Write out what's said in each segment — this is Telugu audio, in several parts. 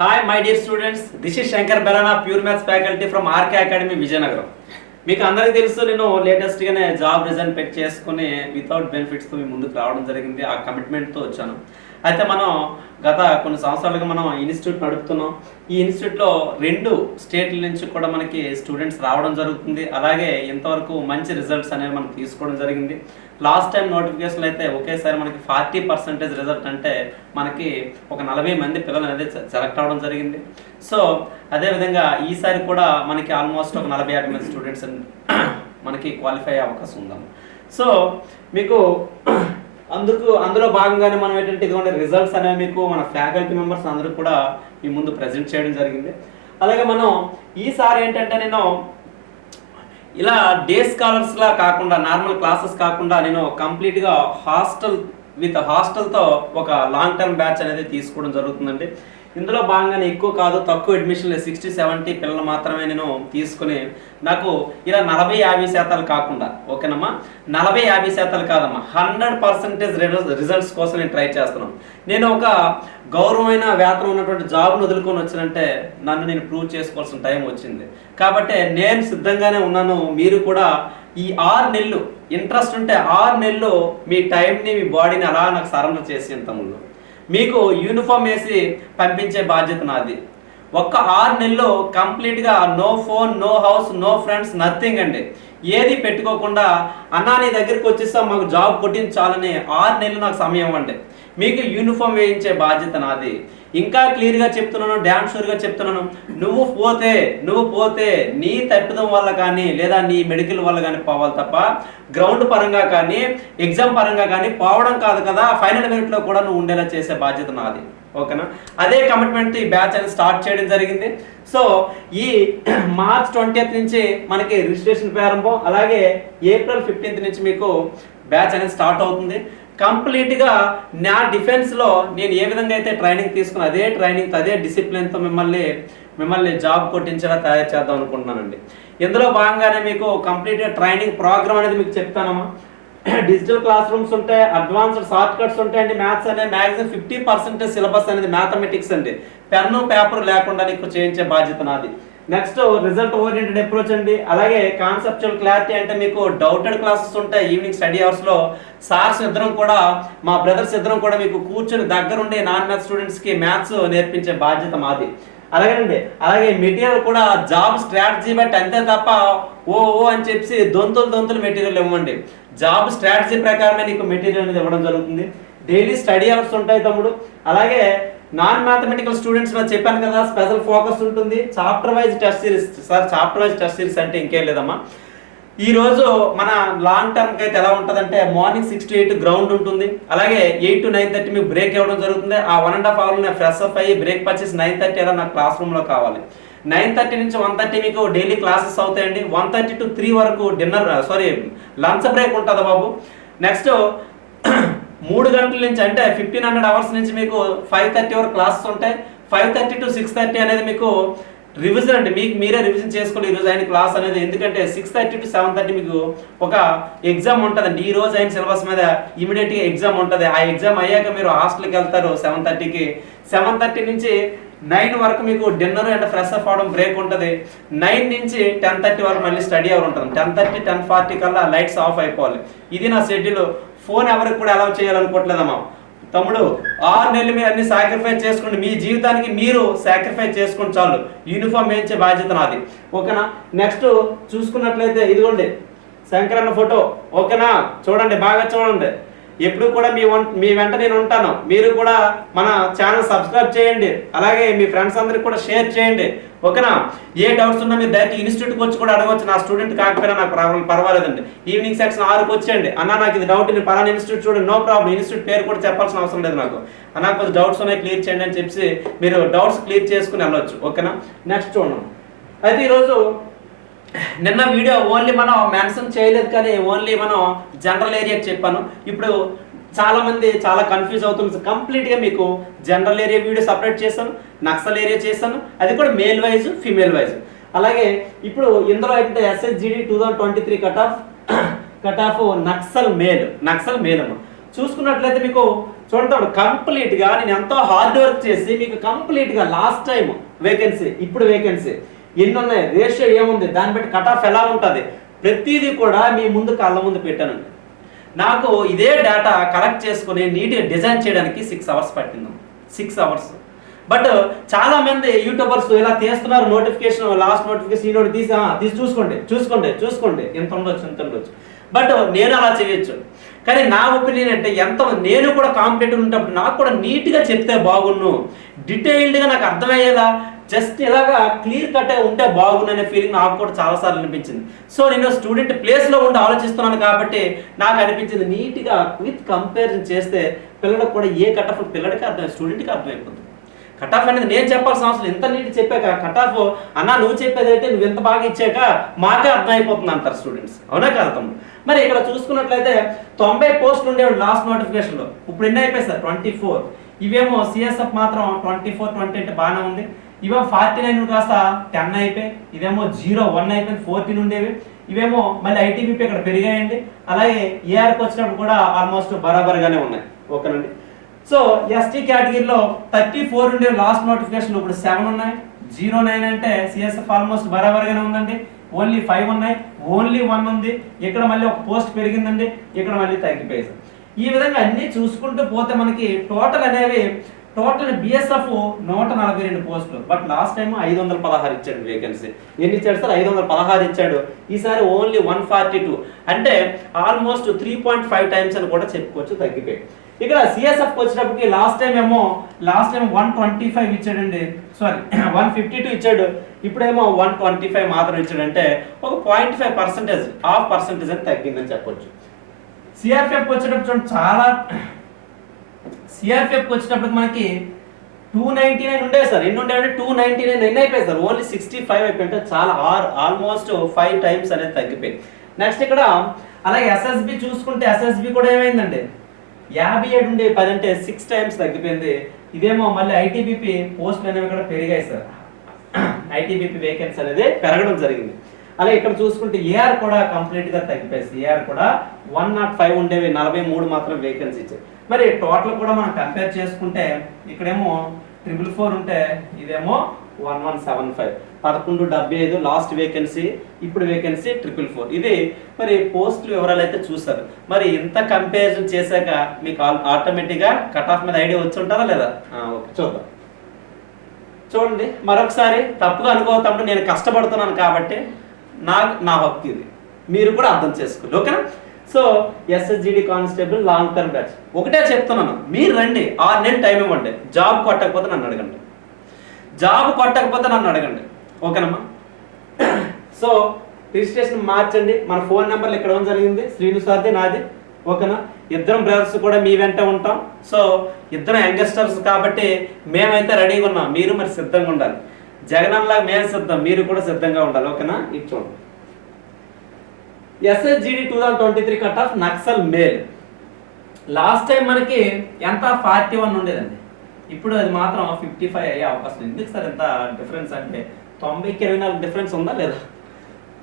Hi, my dear students. This is Shankar Belana, Pure Maths faculty from RK Academy, Vijayanagaram. మీకు అందరికీ తెలుసు నేను లేటెస్ట్గానే జాబ్ రిజైన్ పెట్ చేసుకుని వితౌట్ బెనిఫిట్స్తో మీ ముందుకు రావడం జరిగింది. ఆ కమిట్మెంట్తో వచ్చాను. అయితే మనం గత కొన్ని సంవత్సరాలుగా మనం ఇన్స్టిట్యూట్ నడుపుతున్నాం. ఈ ఇన్స్టిట్యూట్లో 2 స్టేట్ల నుంచి కూడా మనకి స్టూడెంట్స్ రావడం జరుగుతుంది. అలాగే ఇంతవరకు మంచి రిజల్ట్స్ అనేవి మనం తీసుకోవడం జరిగింది. లాస్ట్ టైం నోటిఫికేషన్ అయితే ఒకేసారి మనకి 40% రిజల్ట్ అంటే మనకి ఒక 40 మంది పిల్లలు అనేది సెలెక్ట్ అవ్వడం జరిగింది. సో అదేవిధంగా ఈసారి కూడా మనకి ఆల్మోస్ట్ ఒక 40-50 మంది స్టూడెంట్స్ మనకి క్వాలిఫై అయ్యే అవకాశం ఉందాం. సో మీకు అందులో భాగంగానే మనం ఏంటంటే ఇదిగోండి రిజల్ట్స్ అనేవి మీకు మన ఫ్యాకల్టీ మెంబర్స్ అందరూ కూడా మీ ముందు ప్రజెంట్ చేయడం జరిగింది. అలాగే మనం ఈసారి ఏంటంటే నేను ఇలా డే స్కాలర్స్లా కాకుండా నార్మల్ క్లాసెస్ కాకుండా నేను కంప్లీట్గా హాస్టల్తో ఒక లాంగ్ టర్మ్ బ్యాచ్ అనేది తీసుకోవడం జరుగుతుందండి. ఇందులో భాగంగానే ఎక్కువ కాదు, తక్కువ అడ్మిషన్లు 60-70 పిల్లలు మాత్రమే నేను తీసుకుని నాకు ఇలా 40-50% కాకుండా ఓకేనమ్మా, 40-50% కాదమ్మా, 100% రిజల్ట్స్ కోసం నేను ట్రై చేస్తున్నాను. నేను ఒక గౌరవమైన వేతనం ఉన్నటువంటి జాబ్ను వదులుకొని వచ్చినంటే నన్ను నేను ప్రూవ్ చేసుకోవాల్సిన టైం వచ్చింది. కాబట్టి నేను సిద్ధంగానే ఉన్నాను. మీరు కూడా ఈ 6 నెలలు ఇంట్రెస్ట్ ఉంటే 6 నెలలు మీ టైంని మీ బాడీని అలా నాకు సరెండర్ చేసి ఇంతకుముందు మీకు యూనిఫామ్ వేసి పంపించే బాధ్యత నాది. ఒక్క 6 నెలల్లో కంప్లీట్గా no phone, no house, no friends, nothing అండి. ఏది పెట్టుకోకుండా అన్నా నీ దగ్గరికి వచ్చేస్తాం మాకు జాబ్ కొట్టించాలని 6 నెలలు నాకు సమయం ఇవ్వండి. మీకు యూనిఫామ్ వేయించే బాధ్యత నాది. ఇంకా క్లియర్గా చెప్తున్నాను, డ్యామ్ షూర్గా చెప్తున్నాను, నువ్వు పోతే నీ తప్పిదం వల్ల కానీ లేదా నీ మెడికల్ వల్ల కానీ పోవాలి తప్ప గ్రౌండ్ పరంగా కానీ ఎగ్జామ్ పరంగా కానీ పోవడం కాదు కదా. ఫైనల్ మినిట్లో కూడా నువ్వు ఉండేలా చేసే బాధ్యత నాది. ఓకేనా? అదే కమిట్మెంట్ ఈ బ్యాచ్ అనేది స్టార్ట్ చేయడం జరిగింది. సో ఈ మార్చ్ 20th నుంచి మనకి రిజిస్ట్రేషన్ ప్రారంభం, అలాగే ఏప్రిల్ 15th నుంచి మీకు బ్యాచ్ అనేది స్టార్ట్ అవుతుంది. కంప్లీట్గా నా డిఫెన్స్లో నేను ఏ విధంగా అయితే ట్రైనింగ్ తీసుకుని అదే ట్రైనింగ్ అదే డిసిప్లిన్తో మిమ్మల్ని జాబ్ కొట్టించేలా తయారు చేద్దాం అనుకుంటున్నానండి. ఇందులో భాగంగానే మీకు కంప్లీట్గా ట్రైనింగ్ ప్రోగ్రామ్ అనేది మీకు చెప్తానమ్మా. డిజిటల్ క్లాస్ రూమ్స్ ఉంటాయి, అడ్వాన్స్డ్ షార్ట్ కట్స్ ఉంటాయండి. మ్యాథ్స్ అనేది మ్యాక్సిమం 50% సిలబస్ అనేది మ్యాథమెటిక్స్ అండి. పెన్ను పేపర్ లేకుండా నీకు చేయించే బాధ్యత నాది. నెక్స్ట్ రిజల్ట్ ఓరియంటెడ్ అప్రోచ్ అండి. అలాగే కాన్సెప్చువల్ క్లారిటీ అంటే మీకు డౌటెడ్ క్లాసెస్ ఉంటాయి ఈవినింగ్ స్టడీ అవర్స్లో. సార్స్ ఇద్దరం కూడా మా బ్రదర్స్ ఇద్దరం కూడా మీకు కూర్చొని దగ్గరుండి నాన్ మ్యాథ్స్ స్టూడెంట్స్కి మ్యాథ్స్ నేర్పించే బాధ్యత మాది. అలాగే మెటీరియల్ కూడా జాబ్ స్ట్రాటజీ బట్టి అంతే తప్ప ఓ అని చెప్పి దొంతులు మెటీరియల్ ఇవ్వండి. జాబ్ స్ట్రాటజీ ప్రకారమే నీకు మెటీరియల్ అనేది ఇవ్వడం జరుగుతుంది. డైలీ స్టడీ అవర్స్ ఉంటాయి తమ్ముడు. అలాగే నాన్ మ్యాథమెటికల్ స్టూడెంట్స్ నేను చెప్పాను కదా, స్పెషల్ ఫోకస్ ఉంటుంది. Chapter wise test series. Sir chapter wise test series అంటే ఇంకేం లేదమ్మా. ఈరోజు మన లాంగ్ టర్మ్కి అయితే ఎలా ఉంటుందంటే మార్నింగ్ 6 to 8 గ్రౌండ్ ఉంటుంది. అలాగే 8 to 9:30 మీకు బ్రేక్ ఇవ్వడం జరుగుతుంది. ఆ 1.5 hour నేను ఫ్రెష్ అప్ అయ్యి బ్రేక్ పర్చేసి 9:30 అలా నా క్లాస్ రూమ్లో కావాలి. 9:30 నుంచి 1:30 మీకు డైలీ క్లాసెస్ అవుతాయండి. 1:30 to 3 వరకు లంచ్ బ్రేక్ ఉంటుంది బాబు. నెక్స్ట్ 3 గంటల నుంచి అంటే 1500 hours నుంచి మీకు 5:30 వరకు క్లాసెస్ ఉంటాయి. 5:30 to 6:30 అనేది మీకు రివిజన్ అండి. మీకు మీరే రివిజన్ చేసుకోవాలి ఈరోజు అయిన క్లాస్ అనేది. ఎందుకంటే 6:30 to 7:30 మీకు ఒక ఎగ్జామ్ ఉంటుందండి. ఈ రోజు అయిన సిలబస్ మీద ఇమీడియట్గా ఎగ్జామ్ ఉంటుంది. ఆ ఎగ్జామ్ అయ్యాక మీరు హాస్టల్కి వెళ్తారు 7:30కి. 7:30 నుంచి 9 వరకు మీకు డిన్నర్ అండ్ ఫ్రెష్ అప్ అవడం బ్రేక్ ఉంటుంది. 9 నుంచి 10:30 వరకు మళ్ళీ స్టడీ అవర్ ఉంటుంది. 10:30, 10:40 కల్లా లైట్స్ ఆఫ్ అయిపోవాలి. ఇది నా షెడ్యూల్. ఫోన్ ఎవరికి కూడా అలౌ చేయాలనుకోవట్లేదమ్మా. తమ్ముడు 6 నెలలు మీరు అన్ని సాక్రిఫైస్ చేసుకోండి. మీ జీవితానికి మీరు సాక్రిఫైస్ చేసుకోండి చాలు. యూనిఫామ్ వేయించే బాధ్యత నాది. ఓకేనా? నెక్స్ట్ చూసుకున్నట్లయితే ఇదిగోండి శంకరన్న ఫోటో. ఓకేనా? చూడండి, బాగా చూడండి. ఎప్పుడు కూడా మీ వెంట నేను ఉంటాను. మీరు కూడా మన ఛానల్ సబ్స్క్రైబ్ చేయండి. అలాగే మీ ఫ్రెండ్స్ అందరికి కూడా షేర్ చేయండి. ఓకేనా? ఏ డౌట్స్ ఉన్నా మీరు డైరెక్ట్ ఇన్స్టిట్యూట్కి వచ్చి కూడా అడగవచ్చు. నా స్టూడెంట్ కాకపోయినా నాకు పర్వాలేదండి. ఈవినింగ్ సెక్షన్ 6కి వచ్చేయండి. అన్న నాకు ఇది డౌట్, నేను పలానా ఇన్స్టిట్యూట్ చూడండి, నో ప్రాబ్లం. ఇన్స్టిట్యూట్ పేరు కూడా చెప్పాల్సిన అవసరం లేదు నాకు. అన్న కొంచెం డౌట్స్ ఉన్నాయి క్లియర్ చేయండి అని చెప్పి మీరు డౌట్స్ క్లియర్ చేసుకుని వెళ్ళవచ్చు. ఓకేనా? నెక్స్ట్ చూడండి. అయితే ఈరోజు నిన్న వీడియో ఓన్లీ మనం మెన్షన్ చేయలేదు కానీ ఓన్లీ మనం జనరల్ ఏరియాకి చెప్పాను. ఇప్పుడు చాలా మంది చాలా కన్ఫ్యూజ్ అవుతుంది. కంప్లీట్గా మీకు జనరల్ ఏరియా వీడియో సపరేట్ చేశాను, నక్సల్ ఏరియా చేశాను, అది కూడా మేల్ వైజ్ ఫీమేల్ వైజ్. అలాగే ఇప్పుడు ఇందులో అయితే SSGD 2023 cut off Naxal male అమ్మ చూసుకున్నట్లయితే మీకు చూడండి కంప్లీట్గా నేను ఎంతో హార్డ్ వర్క్ చేసి మీకు కంప్లీట్గా లాస్ట్ టైం వేకెన్సీ, ఇప్పుడు వేకెన్సీ ఎన్ని ఉన్నాయి, రేషియో ఏముంది, దాన్ని బట్టి కట్ ఆఫ్ ఎలా ఉంటుంది, ప్రతిదీ కూడా మీ ముందు కళ్ళ ముందు పెట్టానండి. నాకు ఇదే డేటా కలెక్ట్ చేసుకుని నీట్గా డిజైన్ చేయడానికి 6 అవర్స్ పట్టింది. 6 అవర్స్. బట్ చాలా మంది యూట్యూబర్స్ ఇలా తీస్తున్నారు, నోటిఫికేషన్, లాస్ట్ నోటిఫికేషన్ ఈ నోటి తీసి చూసుకోండి ఎంత ఉండొచ్చు. బట్ నేను అలా చేయొచ్చు. కానీ నా ఒపీనియన్ అంటే నేను కూడా కాంపిటేటివ్ ఉన్నప్పుడు నాకు కూడా నీట్గా చెప్తే బాగున్ను, డీటెయిల్డ్గా నాకు అర్థమయ్యేలా జస్ట్ ఇలాగా క్లియర్ కట్ ఉంటే బాగుండు అనే ఫీలింగ్ నాకు కూడా చాలాసార్లు అనిపించింది. సో నేను స్టూడెంట్ ప్లేస్లో ఉండి ఆలోచిస్తున్నాను కాబట్టి నాకు అనిపించింది నీట్గా విత్ కంపారిజన్ చేస్తే పిల్లలకు కూడా ఏ కట్ ఆఫ్ పిల్లడికి అర్థం, స్టూడెంట్కి అర్థమైపోతుంది. కట్ ఆఫ్ అనేది నేను చెప్పాల్సిన అవసరం, ఇంత నీట్ చెప్పాక కట్ ఆఫ్ అన్నా నువ్వు చెప్పేది అయితే నువ్వు ఎంత బాగా ఇచ్చాక మాకే అర్థమైపోతుంది అంటారు స్టూడెంట్స్. అవునా కదా? మరి ఇక్కడ చూసుకున్నట్లయితే 90 పోస్టులు ఉండేవాడు లాస్ట్ నోటిఫికేషన్లో, ఇప్పుడు ఎన్ని అయిపోయి సార్ 24. ఇవేమో సిఎస్ఎఫ్ మాత్రం 24, 20 అంటే బాగానే ఉంది. ఇవేమో 49 కాస్త 10 అయిపోయి, ఇదేమో 01 అయిపోయింది, 14 ఉండేవి. ఇవేమో మళ్ళీ ఐటీబీపీ ఇక్కడ పెరిగాయండి. అలాగే ఏఆర్కి వచ్చినప్పుడు కూడా ఆల్మోస్ట్ బరాబర్గానే ఉన్నాయి. ఓకేనండి. సో ఎస్టీ కేటగిరీలో 34 ఉండేవి లాస్ట్ నోటిఫికేషన్, ఇప్పుడు 7 ఉన్నాయి. 09 అంటే సిఎస్ఎఫ్ ఆల్మోస్ట్ బరాబర్గానే ఉందండి. ఓన్లీ 5 ఉన్నాయి, ఓన్లీ 1 ఉంది. ఇక్కడ మళ్ళీ ఒక పోస్ట్ పెరిగిందండి, ఇక్కడ మళ్ళీ తగ్గిపోయింది. ఈ విధంగా అన్ని చూసుకుంటూ పోతే మనకి టోటల్ అనేవి బిఎస్ఎఫ్ 142 పోస్టులు. బట్ లాస్ట్ టైం 516 ఇచ్చాడు వేకెన్సీ. ఎన్ని ఇచ్చాడు సార్? 516 ఇచ్చాడు. ఈసారి ఓన్లీ 142 అంటే ఆల్మోస్ట్ 3.5 టైమ్స్ అని కూడా చెప్పుకోవచ్చు, తగ్గిపోయి. ఇక్కడ సిఎస్ఎఫ్ వచ్చినప్పటికి లాస్ట్ టైం 125 ఇచ్చాడండి, సారీ 152 ఇచ్చాడు. ఇప్పుడేమో 125 మాత్రం ఇచ్చాడంటే ఒక 0.5% హాఫ్ పర్సెంటేజ్ అని తగ్గిందని చెప్పొచ్చు. సిఆర్పిఎఫ్ వచ్చేటప్పుడు చాలా సిఆర్పిఎఫ్ వచ్చేటప్పటికి మనకి 299 ఉండే సార్. ఎన్ని ఉండే అంటే 299 ఎన్ని అయిపోయాయి సార్? ఓన్లీ 65 అయిపోయింటే చాలా ఆల్మోస్ట్ 5 టైమ్స్ అనేది తగ్గిపోయి. నెక్స్ట్ ఇక్కడ అలాగే ఎస్ఎస్బి చూసుకుంటే ఎస్ఎస్బి కూడా ఏమైందండి 57 ఉండే 10 అంటే 6 టైమ్స్ తగ్గిపోయింది. ఇదేమో మళ్ళీ ఐటీబీపీ పోస్టులు అనేవి ఇక్కడ పెరిగాయి సార్. ఐటీబీపీ వేకెన్సీ అనేది పెరగడం జరిగింది. అలాగే ఇక్కడ చూసుకుంటే ఏఆర్ కూడా కంప్లీట్ గా తగ్గిపోయింది. ఏఆర్ కూడా 105 ఉండేవి, 43 మాత్రం వేకెన్సీ ఇచ్చాయి. మరి టోటల్ కూడా మనం కంపేర్ చేసుకుంటే ఇక్కడేమో 444 ఉంటే ఇదేమో 1175, 1175 లాస్ట్ వేకెన్సీ, ఇప్పుడు వేకెన్సీ 444. ఇది మరి పోస్టుల వివరాలు అయితే చూసారు. మరి ఇంత కంపారిజన్ చేశాక మీకు ఆటోమేటిక్గా కట్ ఆఫ్ మీద ఐడియా వచ్చి ఉంటుందా లేదా? ఓకే, చూద్దాం. చూడండి మరొకసారి, తప్పుగా అనుకోవద్దు, నేను కష్టపడుతున్నాను కాబట్టి నా హక్కు ఇది, మీరు కూడా అర్థం చేసుకోండి. ఓకేనా? So ఎస్ఎస్జిడి constable long term batch ఒకటే చెప్తున్నాను, మీరు రండి, 6 నెలలు టైం ఇవ్వండి. జాబ్ కొట్టకపోతే నన్ను అడగండి. ఓకేనమ్మా? సో రిజిస్ట్రేషన్ మార్చండి. మన ఫోన్ నెంబర్లు ఇక్కడ ఇవ్వడం జరిగింది, శ్రీను సార్ది, నాది. ఓకేనా? ఇద్దరం బ్రదర్స్ కూడా మీ వెంట ఉంటాం. సో ఇద్దరం యంగస్టర్స్ కాబట్టి మేమైతే రెడీగా ఉన్నాం, మీరు మరి సిద్ధంగా ఉండాలి. జగనన్నలాగా మేము సిద్ధం, మీరు కూడా సిద్ధంగా ఉండాలి. ఓకేనా? ఇది చూడండి, ఎస్ఎస్జిడి 2023 cut off Naxal male. Last time మనకి ఎంత 41 ఉండేదండి, ఇప్పుడు అది మాత్రం 55 అయ్యే అవకాశం. ఎందుకు సార్ ఎంత డిఫరెన్స్ అంటే 90కి 24 డిఫరెన్స్ ఉందా లేదా?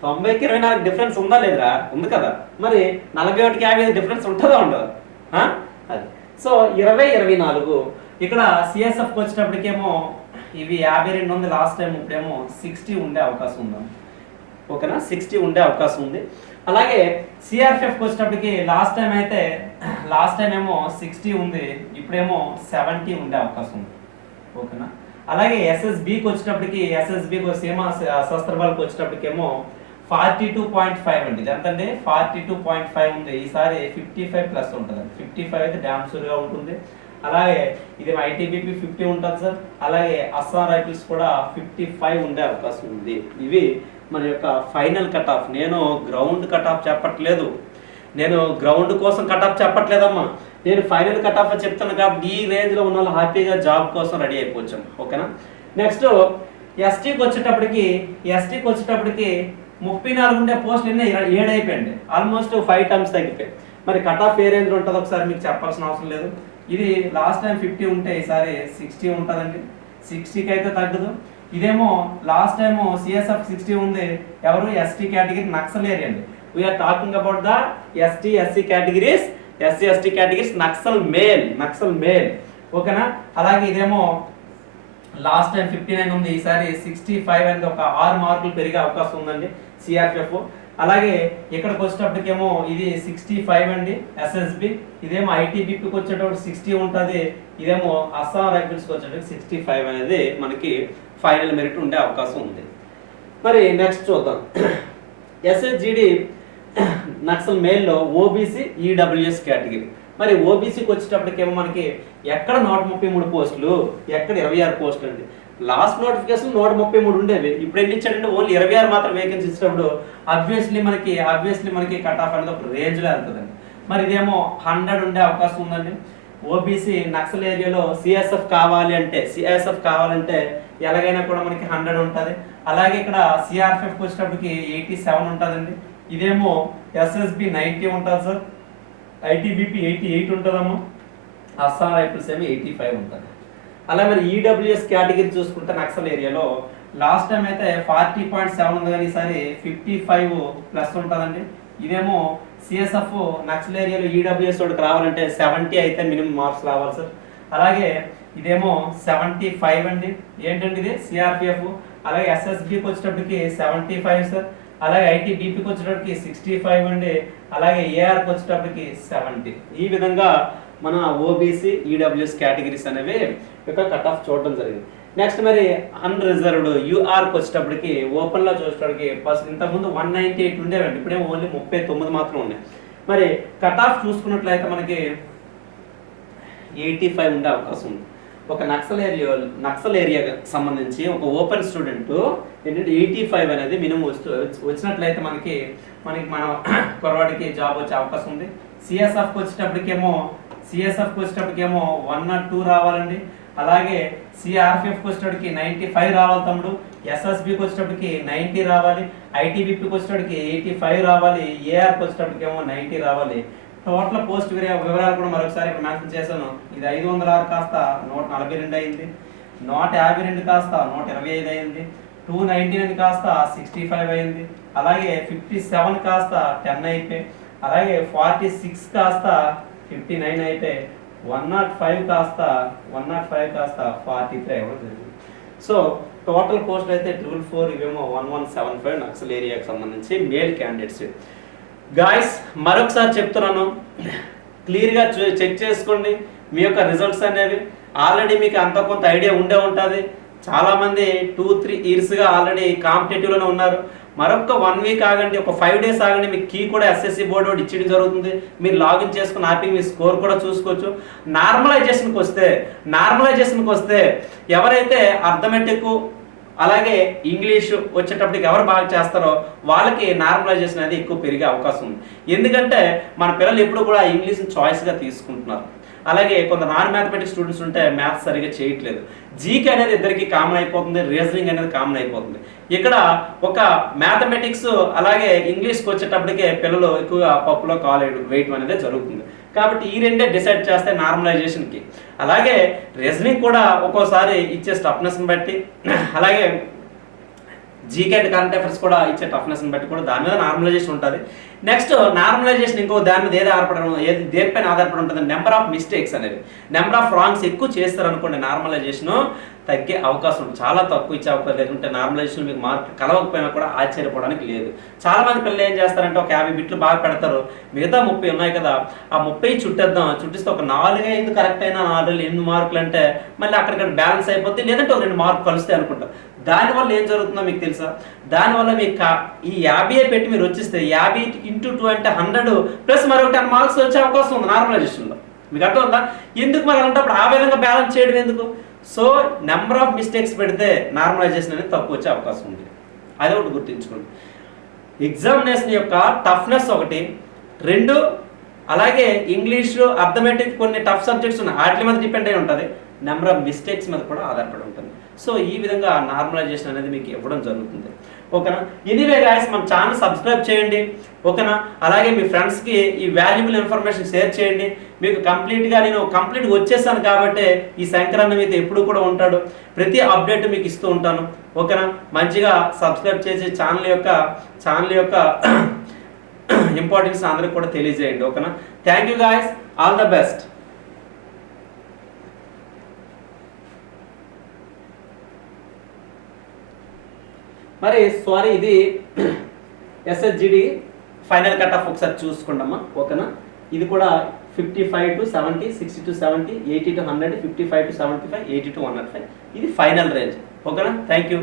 90కి 24 డిఫరెన్స్ ఉందా లేదురా? ఉంది కదా. మరి 41కి 50 డిఫరెన్స్ ఉంటుందా ఉండదా? అది. సో 20-24 ఇక్కడ సిఎస్ఎఫ్కి వచ్చేటప్పటికేమో ఇవి 52 ఉంది లాస్ట్ టైం, ఇప్పుడేమో 60 ఉండే అవకాశం ఉందా? ఓకేనా? 60 ఉండే అవకాశం ఉంది. అలాగే సిఆర్పిఎఫ్కి వచ్చేటప్పటికి లాస్ట్ టైం ఏమో 60 ఉంది, ఇప్పుడేమో 70 ఉండే అవకాశం ఉంది. ఓకేనా? అలాగే ఎస్ఎస్బికి వచ్చేటప్పటికి సీమా శస్త్రబల్కి వచ్చేటప్పటికేమో 42.5 అండి. ఇది ఎంతండి? 42.5 ఉంది. ఈసారి 55 ప్లస్ ఉంటుంది. 55 అయితే డ్యామ్ షూర్గా ఉంటుంది. అలాగే ఇది ఐటీబీపీ 50 ఉంటుంది సార్. అలాగే అస్సాం రైఫిల్స్ కూడా 55 ఉండే అవకాశం ఉంది. ఇవి మన యొక్క ఫైనల్ కట్ ఆఫ్. నేను గ్రౌండ్ కట్ ఆఫ్ చెప్పట్లేదు, నేను గ్రౌండ్ కోసం కట్ ఆఫ్ చెప్పట్లేదమ్మా, నేను ఫైనల్ కట్ ఆఫ్ చెప్తాను. కాబట్టి ఈ రేంజ్లో ఉన్న వాళ్ళు హ్యాపీగా జాబ్ కోసం రెడీ అయిపోవచ్చాం. ఓకేనా? నెక్స్ట్ ఎస్టీకి వచ్చేటప్పటికి 34 ఉండే పోస్టులు ఎన్ని 7 అయిపోయింది, ఆల్మోస్ట్ 5 టైమ్స్ తగ్గిపోయి. మరి కట్ ఆఫ్ ఏ రేంజ్లో ఉంటుందో ఒకసారి మీకు చెప్పాల్సిన అవసరం లేదు. ఇది లాస్ట్ టైం 50 ఉంటే ఈసారి 60 ఉంటుందండి. 60కి అయితే తగ్గదు. ఇదేమో లాస్ట్ టైం సిఎస్ఎఫ్ 60 ఉంది. ఎవరు? ఎస్టీ కేటగిరీ నక్సల్ ఏరియా అండి. We're talking about the ST SC categories SC ST categories Naxal male ఓకేనా. అలాగే ఇదేమో లాస్ట్ టైం 59 ఉంది, ఈసారి 65 అనేది ఒక 6 మార్కులు పెరిగే అవకాశం ఉందండి సిఆర్పిఎఫ్. అలాగే ఇక్కడికి వచ్చేటప్పటికేమో ఇది 65 అండి ఎస్ఎస్బి, ఇదేమో ఐటీబీపీకి వచ్చేటప్పుడు 60 ఉంటుంది, ఇదేమో అస్సాం రైఫిల్స్కి వచ్చేటప్పుడు 65 అనేది మనకి ఫైనల్ మెరిట్ ఉండే అవకాశం ఉంది. మరి నెక్స్ట్ చూద్దాం. ఎస్ఎస్జిడి నక్సల్ మేల్లో ఓబీసీ ఈడబ్ల్యూఎస్ కేటగిరీ. మరి ఓబీసీకి వచ్చేటప్పటికేమో మనకి ఎక్కడ 133 పోస్టులు, ఎక్కడ 26 పోస్టులు అండి. లాస్ట్ నోటిఫికేషన్ 133 ఉండేవి, ఇప్పుడు ఎన్ని ఇచ్చాడంటే ఓన్లీ 26 మాత్రం వేకెన్సీ ఇచ్చినప్పుడు ఆబ్వియస్లీ మనకి కట్ ఆఫ్ అనేది ఒక రేంజ్లో వెళ్తుందండి. మరి ఇదేమో 100 ఉండే అవకాశం ఉందండి. ఓబీసీ నక్సల్ ఏరియాలో సిఎస్ఎఫ్ కావాలంటే ఎలాగైనా కూడా మనకి 100 ఉంటుంది. అలాగే ఇక్కడ సిఆర్పిఎఫ్ వచ్చేటప్పటికి 87 ఉంటుందండి. ఇదేమో ఎస్ఎస్బి 90 ఉంటుంది సార్, ఐటీబీపీ 88 ఉంటుందమ్మా, అస్సాం రైఫిల్స్ ఏమో 85 ఉంటుంది. అలా మరి ఈడబ్ల్యూఎస్ కేటగిరీ చూసుకుంటే నక్సల్ ఏరియాలో లాస్ట్ టైం అయితే 40.7 ఉంది, కానీ ఈసారి 55+ ఉంటుందండి. ఇదేమో సిఎస్ఎఫ్ నక్సల్ ఏరియాలో ఈడబ్ల్యూఎస్ వాడికి రావాలంటే 70 అయితే మినిమం మార్క్స్ రావాలి సార్. అలాగే ఇదేమో 75 అండి, ఏంటండి ఇది సిఆర్పిఎఫ్. అలాగే ఎస్ఎస్బికి వచ్చేటప్పటికి 75 సార్. అలాగే ఐటీబీపీకి వచ్చేటప్పటికి 65 అండి. అలాగే ఏఆర్కి వచ్చేటప్పటికి 70. ఈ విధంగా మన ఓబీసీ ఈడబ్ల్యూఎస్ కేటగిరీస్ అనేవి యొక్క కట్ ఆఫ్ చూడడం జరిగింది. నెక్స్ట్ మరి అన్రిజర్వ్డ్ యూఆర్కి వచ్చేటప్పటికి ఓపెన్లో చూసేటప్పటికి ఫస్ట్ ఇంతకుముందు 198 ఉండేవండి, ఇప్పుడేమో ఓన్లీ 39 మాత్రం ఉన్నాయి. మరి కట్ ఆఫ్ చూసుకున్నట్లయితే మనకి 85 ఉండే అవకాశం ఉంది. ఒక నక్సల్ ఏరియాకి సంబంధించి ఒక ఓపెన్ స్టూడెంట్ ఏంటంటే 85 అనేది మినిమం వచ్చినట్లయితే మనకి మన కుర్రవాడికి జాబ్ వచ్చే అవకాశం ఉంది. సిఎస్ఎఫ్కి వచ్చేటప్పటికేమో 102 రావాలండి. అలాగే సిఆర్పిఎఫ్కి వచ్చేటప్పటికి 95 రావాలి తమ్ముడు. ఎస్ఎస్బికి వచ్చేటప్పటికి 90 రావాలి. ఐటీబీపీకి వచ్చేటప్పటికి 85 రావాలి. ఏఆర్కి వచ్చేటప్పటికేమో 90 రావాలి. టోటల్ పోస్ట్ వివరాలు కూడా మరొకసారి ఇక్కడ మెన్షన్ చేశాను. ఇది 506 కాస్త 142 అయింది, 152 కాస్త 125 అయింది, 299 కాస్త 65 అయింది. అలాగే 57 కాస్త 10 అయిపోయి, అలాగే 46 కాస్త 59 అయిపోయి, 105 కాస్త 43 అవ్వడం జరిగింది. సో టోటల్ పోస్ట్ అయితే 444, ఇవేమో 1175 నక్సల్ ఏరియాకి సంబంధించి మేల్ క్యాండిడేట్స్. గాయస్ మరొకసారి చెప్తున్నాను, క్లియర్గా చెక్ చేసుకోండి మీ యొక్క రిజల్ట్స్ అనేవి. ఆల్రెడీ మీకు అంత కొంత ఐడియా ఉండే ఉంటుంది. చాలామంది 2-3 ఇయర్స్గా ఆల్రెడీ కాంపిటేటివ్లోనే ఉన్నారు. మరొక 1 వీక్ ఆగండి, ఒక 5 డేస్ ఆగండి, మీకు కీ కూడా ఎస్ఎస్సి బోర్డు వాడు ఇచ్చడం జరుగుతుంది. మీరు లాగిన్ చేసుకుని హ్యాపీ మీ స్కోర్ కూడా చూసుకోవచ్చు. నార్మలైజేషన్కి వస్తే ఎవరైతే అర్థమెటిక్ అలాగే ఇంగ్లీష్ వచ్చేటప్పటికి ఎవరు బాగా చేస్తారో వాళ్ళకి నార్మలైజేషన్ అనేది ఎక్కువ పెరిగే అవకాశం ఉంది. ఎందుకంటే మన పిల్లలు ఎప్పుడు కూడా ఇంగ్లీష్ని చాయిస్గా తీసుకుంటున్నారు. అలాగే కొంత నాన్ మ్యాథమెటిక్స్ స్టూడెంట్స్ ఉంటే మ్యాథ్స్ సరిగ్గా చేయట్లేదు. జీకే అనేది ఇద్దరికి కామన్ అయిపోతుంది, రీజనింగ్ అనేది కామన్ అయిపోతుంది. ఇక్కడ ఒక మ్యాథమెటిక్స్ అలాగే ఇంగ్లీష్కి వచ్చేటప్పటికే పిల్లలు ఎక్కువగా పప్పులో కాలు వేయటం అనేది జరుగుతుంది. కాబట్టి ఈ రెండే డిసైడ్ చేస్తే నార్మలైజేషన్కి. అలాగే రీజనింగ్ కూడా ఒక్కోసారి ఇచ్చే స్టఫ్నెస్ని బట్టి, అలాగే జీకే అండ్ కరెంట్ అఫైర్స్ కూడా ఇచ్చే టఫ్నెస్ని బట్టి కూడా దాని మీద నార్మలైజేషన్ ఉంటుంది. నెక్స్ట్ నార్మలైజేషన్ ఇంకో దాని మీద దేనిపైన ఆధారపడి ఉంటుంది, నెంబర్ ఆఫ్ మిస్టేక్స్ అనేది. నెంబర్ ఆఫ్ రాంగ్స్ ఎక్కువ చేస్తారనుకోండి నార్మలైజేషన్ తగ్గే అవకాశం ఉంటుంది, చాలా తక్కువ ఇచ్చే అవకాశం. లేకుంటే నార్మలైజేషన్ మీకు మార్క్ కలవకపోయినా కూడా ఆశ్చర్యపోవడానికి లేదు. చాలామంది పిల్లలు ఏం చేస్తారంటే ఒక 50 బిట్లు బాగా పెడతారు, మిగతా 30 ఉన్నాయి కదా, ఆ 30 చుట్టిస్తే ఒక 4-5 కరెక్ట్ అయినా 8 మార్కులు అంటే మళ్ళీ అక్కడిక్కడ బ్యాలెన్స్ అయిపోద్ది, లేదంటే ఒక 2 మార్కులు కలుస్తాయి అనుకుంటారు. దానివల్ల ఏం జరుగుతుందో మీకు తెలుసా? దానివల్ల మీకు ఈ 50 పెట్టి మీరు వచ్చిస్తే 50 × 2 అంటే 100 ప్లస్ మరొక 10 మార్క్స్ వచ్చే అవకాశం ఉంది నార్మలైజేషన్లో. మీకు అర్థం ఉందా? ఎందుకు మరి అలాంటప్పుడు ఆ విధంగా బ్యాలెన్స్ చేయడం ఎందుకు? సో నెంబర్ ఆఫ్ మిస్టేక్స్ పెడితే నార్మలైజేషన్ అనేది తక్కువ వచ్చే అవకాశం ఉంది. అది ఒకటి గుర్తుంచుకోండి. ఎగ్జామినేషన్ యొక్క టఫ్నెస్ 1, 2 అలాగే ఇంగ్లీషు అర్థమెటిక్ కొన్ని టఫ్ సబ్జెక్ట్స్ ఉన్నాయి, వాటి మీద డిపెండ్ అయి ఉంటుంది. నెంబర్ ఆఫ్ మిస్టేక్స్ మీద కూడా ఆధారపడి ఉంటుంది. సో ఈ విధంగా నార్మలైజేషన్ అనేది మీకు ఇవ్వడం జరుగుతుంది. ఓకేనా? ఎనీవే గాయస్ మన ఛానల్ సబ్స్క్రైబ్ చేయండి. ఓకేనా? అలాగే మీ ఫ్రెండ్స్కి ఈ వాల్యుబుల్ ఇన్ఫర్మేషన్ షేర్ చేయండి. మీకు కంప్లీట్గా వచ్చేసాను కాబట్టి ఈ శంకరన్న మీతో ఎప్పుడు కూడా ఉంటాడు, ప్రతి అప్డేట్ మీకు ఇస్తూ ఉంటాను. ఓకేనా? మంచిగా సబ్స్క్రైబ్ చేసి ఛానల్ యొక్క ఇంపార్టెన్స్ అందరికి కూడా తెలియజేయండి. ఓకేనా? Thank you guys, all the best. మరి సారీ, ఇది ఎస్ఎస్జిడి ఫైనల్ కట్ ఆఫ్ ఒకసారి చూసుకుంటామా. ఓకేనా? ఇది కూడా 55 to 70, 60 to 70, 80 to 100, 55 to 75, 80 to 105. ఇది ఫైనల్ రేంజ్. ఓకేనా? Thank you.